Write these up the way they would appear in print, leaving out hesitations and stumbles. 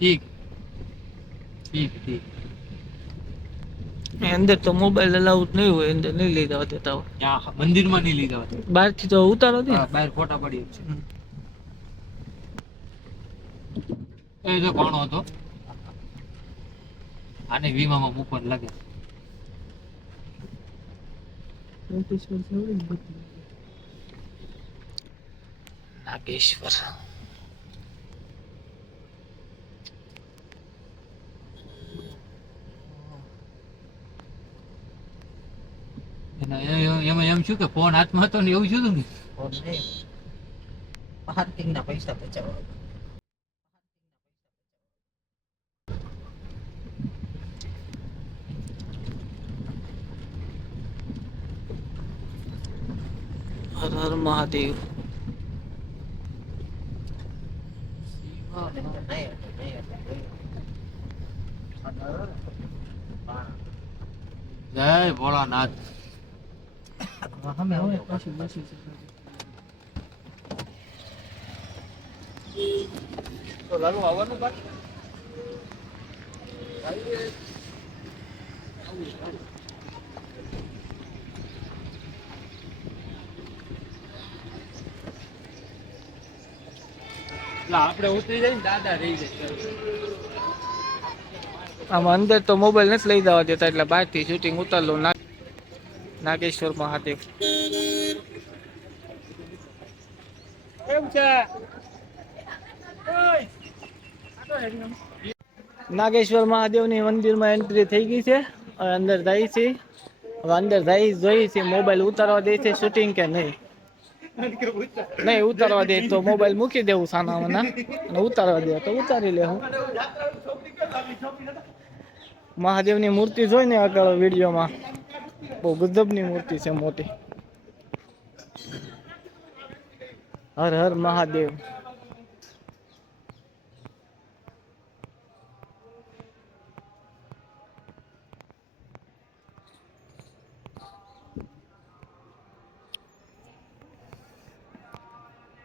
ठीक ठीक ठीक। અંદર તો મોબાઈલ અલાઉડ નહીં હોય, અંદર નહીં લઈ જવા દેતા હોય. ત્યાં મંદિરમાં નહીં લીધા હતા. બહારથી તો ઉતારો દે. બહાર ફોટા પડી છે. એ જો કોણો હતો આને વીમામાં મૂકવાનું લાગે. નાગેશ્વર એમાં એમ શું કે ફોન હાથમાં હતો ને એવું શું હતું ને પાર્કિંગ ના પૈસા બચાવવા. હર હર મહાદેવ. જય ભોળાનાથ. તો લાલુ આવવાનું બાકી. આપણે ઉતરી જાય ને દાદા રહી જાય. આમાં અંદર તો મોબાઈલ નથી લઈ જવા દેતા, એટલે બહારથી શૂટિંગ ઉતારલું. નાગેશ્વર મહાદેવ કેમ છે? નાગેશ્વર મહાદેવની મંદિરમાં એન્ટ્રી થઈ ગઈ છે. હવે અંદર જાય છે. હવે અંદર જાય જોઈ છે મોબાઈલ ઉતારવા દે છે શૂટિંગ કે નહીં. નહીં ઉતારવા દે તો મોબાઈલ મૂકી દેવું સાનામાના, અને ઉતારવા દે તો ઉતારી લે. હું મહાદેવની મૂર્તિ જોઈને આગળ વિડીયોમાં બહુ ગજબની મૂર્તિ છે, મોટી. હર હર મહાદેવ.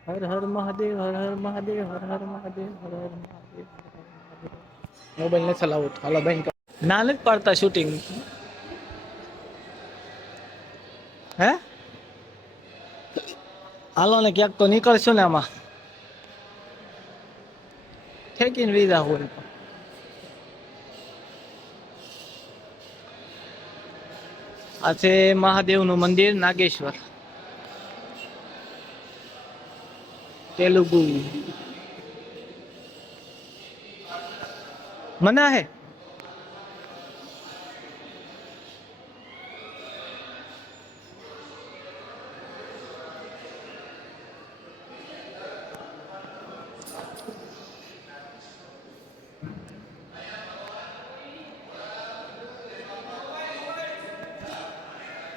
હર હર મહાદેવ, હર હર મહાદેવ, હર હર મહાદેવ, હર હર મહાદેવ. મોબાઈલ ને ચલાવો તો હાલો બેન. ના નથી પાડતા શૂટિંગ. હે હાલો ને ક્યાંક તો નીકળશો ને આમાં. ઠેકીને વિદા હોય. આ છે મહાદેવનું મંદિર નાગેશ્વર, તેલુગુ. મના હે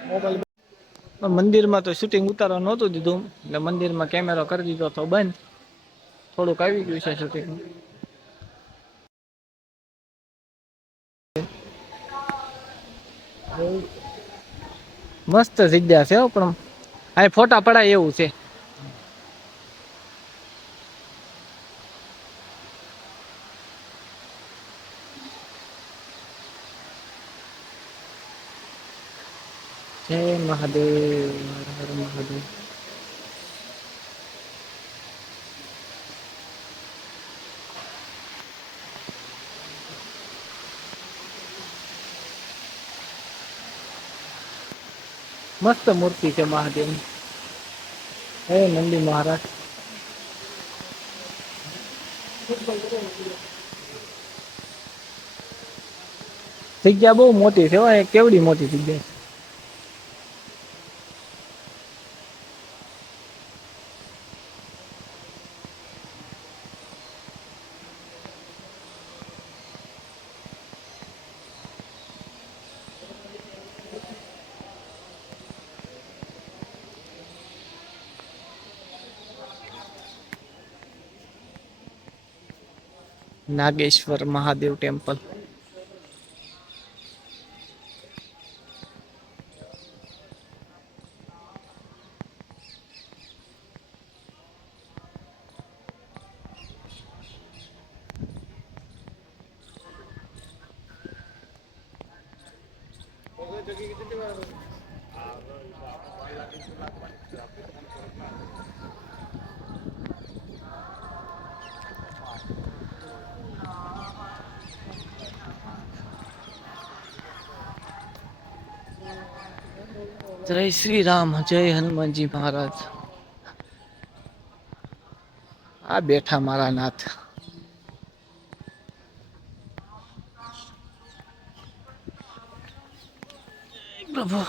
મોબાઈલ. મંદિરમાં તો શૂટિંગ ઉતારવા નહોતું દીધું, એટલે મંદિરમાં કેમેરો કરી દીધો તો બંધ. થોડુંક આવી ગયું છે શૂટિંગ. મસ્ત જગ્યા છે પણ આ ફોટા પડાય એવું છે. જય મહાદેવ, હર હર મહાદેવ. મસ્ત મૂર્તિ છે મહાદેવની. હે નંદી મહારાજ. જગ્યા બહુ મોટી છે, કેવડી મોટી જગ્યા છે. નાગેશ્વર મહાદેવ ટેમ્પલ. જય શ્રી રામ, જય હનુમાનજી મહારાજ. આ બેઠા મારા નાથ. પ્રભુ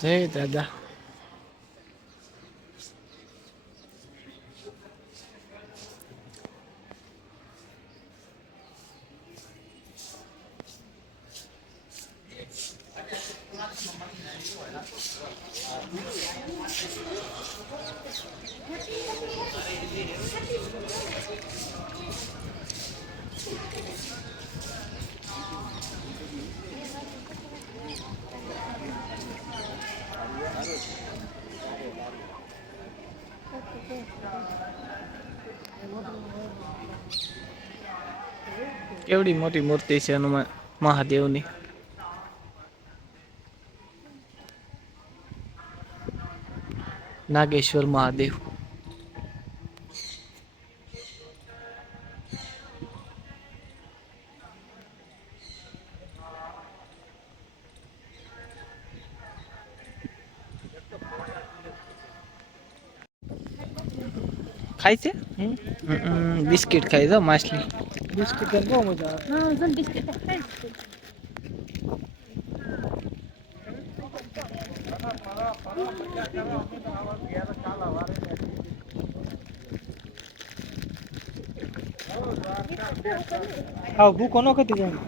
જય દાદા. કેવડી મોટી મૂર્તિ છે હનુમાન મહાદેવની. નાગેશ્વર મહાદેવ. ખાય છે બિસ્કિટ ખાય છે માછલી. બિસ્કિટ બહુ મજા આવે. હા ભૂકો ન ખાતી જાય.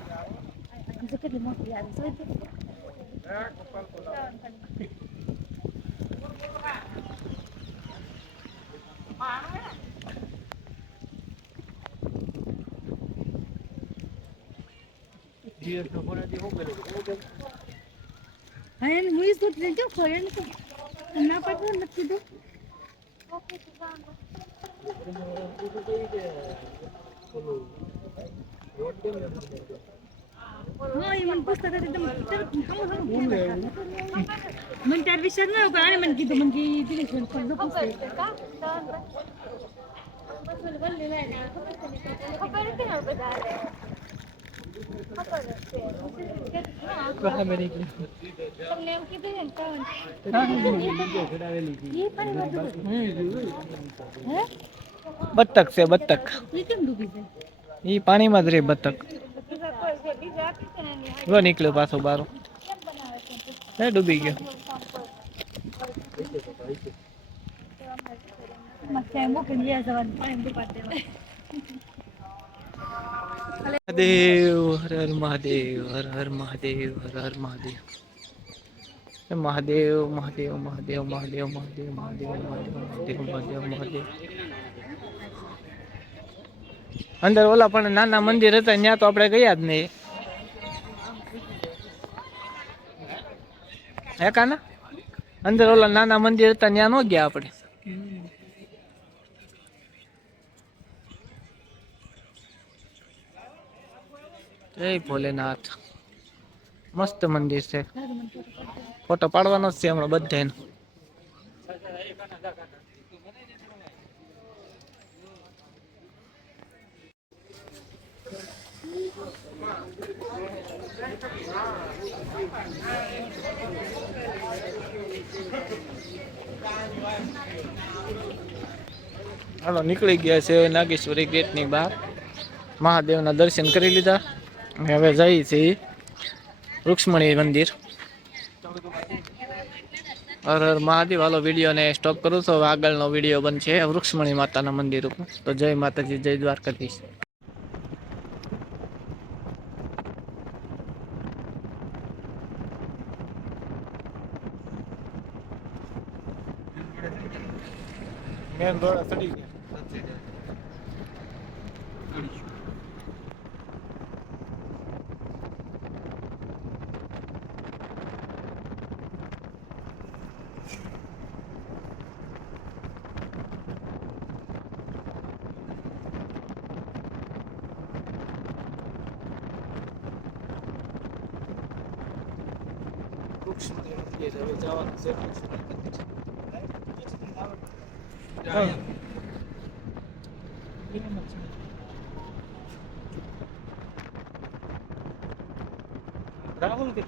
મને તાર વિચાર ન આવ્યો આને મને કીધું મને કીધું બતક છે બતક. ઈ પાણીમાં જ રે બતક. જો નીકળ્યો પાછો બારો. હે ડૂબી ગયો. મહાદેવ હર હર મહાદેવ, હર હર મહાદેવ, હર હર મહાદેવ. મહાદેવ મહાદેવ મહાદેવ મહાદેવ મહાદેવ મહાદેવ મહાદેવ મહાદેવ મહાદેવ. અંદર ઓલા પણ નાના મંદિર હતા ત્યાં તો આપણે ગયા જ નહીં. હે કાના અંદર ઓલા નાના મંદિર હતા ત્યાં ન ગયા આપણે. જય ભોલેનાથ. મસ્ત મંદિર છે. ફોટો પાડવાનો જ છે હમણાં બધાને. હાલો નીકળી ગયા છે નાગેશ્વરી ગેટની બહાર. મહાદેવના દર્શન કરી લીધા. હવે જઈએ છીએ રૂક્ષ્મણી મંદિર. હર હર મહાદેવ. હાલો વિડીયોને સ્ટોપ કરું છું. આગળનો વિડીયો બનશે રૂક્ષ્મણી માતાના મંદિર ઉપર. તો જય માતાજી, જય દ્વારકાધીશ. મેન રોડ ચડી ગયા. લક્ષ્મણ મંદિર હવે જવાનું છે રાહુલ કે